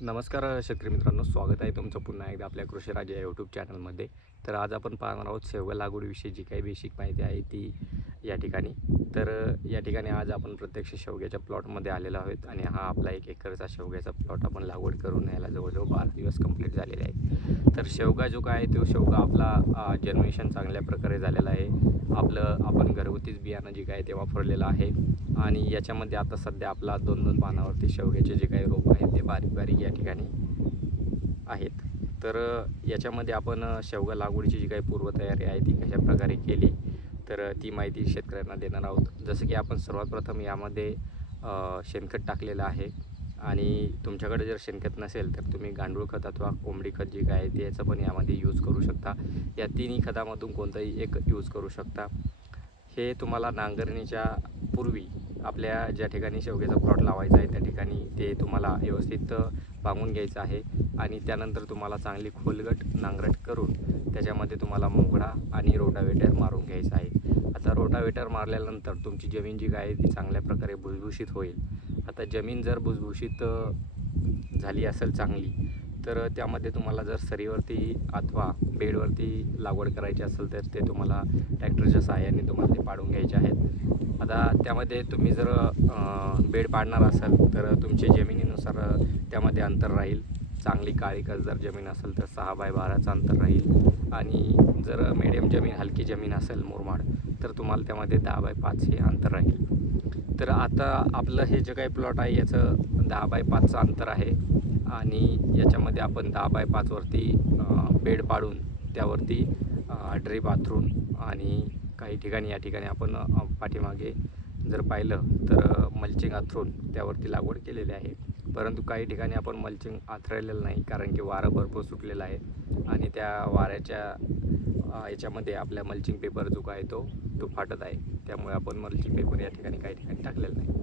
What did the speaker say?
नमस्कार शेतकरी मित्रांनो, स्वागत आहे तुमचं पुन्हा एकदा आपल्या कृषी राजा या यूट्यूब चॅनलमध्ये. तर आज आपण पाहणार आहोत शेवगा लागवडीविषयी जी काही बेसिक माहिती आहे ती या ठिकाणी. तर या ठिकाणी आज आपण प्रत्यक्ष शेवग्याच्या प्लॉटमध्ये आलेलो आहोत आणि हा आपला 1 एकरचा शेवग्याचा प्लॉट आपण लागवड करून याला जवळजवळ 12 दिवस कंप्लीट झालेले आहे. तर शेवगा जो काय तो शेवगा आपला जर्मिनेशन चांगल्या प्रकारे झालेला आहे. आपण घरगुतीच बियाणं जे काय ते वापरलेलं आहे आणि याच्यामध्ये आता सध्या आपला 2-2 पानावरती शेवग्याचे जे काही रोप आहेत ते बारीक बारीक या ठिकाणी आहेत. तर याच्यामध्ये आपण शेवगा लागवडीची जी काही पूर्वतयारी आहे ती कशा प्रकारे केली, तर ती माहिती शेतकऱ्यांना देणार आहोत. जसं की आपण सर्वात प्रथम यामध्ये शेणखत टाकलेलं आहे आणि तुमच्याकडे जर शेणखत नसेल तर तुम्ही गांडूळ खत अथवा कोंबडी खत जे काय आहे ते याचं पण यामध्ये यूज करू शकता. या तिन्ही खतामधून कोणतंही एक यूज करू शकता. हे तुम्हाला नांगरणीच्या पूर्वी आपल्या ज्या ठिकाणी शेवग्याचा प्लॉट लावायचा आहे त्या ठिकाणी ते तुम्हाला व्यवस्थित पांगून घ्यायचं आहे आणि त्यानंतर तुम्हाला चांगली खोलगट नांगरट करून त्याच्यामध्ये तुम्हाला मोगडा आणि रोटावेटर मारून घ्यायचा आहे. आता रोटावेटर मारल्यानंतर तुमची जमीन जी काय आहे ती चांगल्या प्रकारे भुसभुशीत होईल. आता जमीन जर भुसभुशीत झाली असेल चांगली, तर त्यामध्ये तुम्हाला जर सरीवरती अथवा बेडवरती लागवड करायची असेल तर ते तुम्हाला ट्रॅक्टरच्या सहाय्याने तुम्हाला ते पाडून घ्यायचे आहेत. आता त्यामध्ये तुम्ही जर बेड पाडणार असाल तर तुमच्या जमिनीनुसार त्यामध्ये अंतर राहील. चांगली काळी जर जमीन असेल तर 6x12चं अंतर राहील आणि जर मिडियम जमीन हलकी जमीन असेल मुरमाड तर तुम्हाला त्यामध्ये 10x5 हे अंतर राहील. तर आता आपलं हे जे काही प्लॉट आहे याचं 10x5चं अंतर आहे आणि याच्यामध्ये आपण 10x5 वरती बेड पाडून त्यावरती ड्रीप आथरून आणि काही ठिकाणी या ठिकाणी आपण पाठीमागे जर पाहिलं तर मल्चिंग आथरून त्यावरती लागवड केलेली आहे. परंतु काही ठिकाणी आपण मल्चिंग आथरलेलं नाही, कारण की वारं भरपूर सुटलेलं आहे आणि त्या वाऱ्याच्या याच्यामध्ये आपल्या मल्चिंग पेपर जो काय तो फाटत आहे. त्यामुळे आपण मल्चिंग पेपर या ठिकाणी काही ठिकाणी टाकलेला नाही.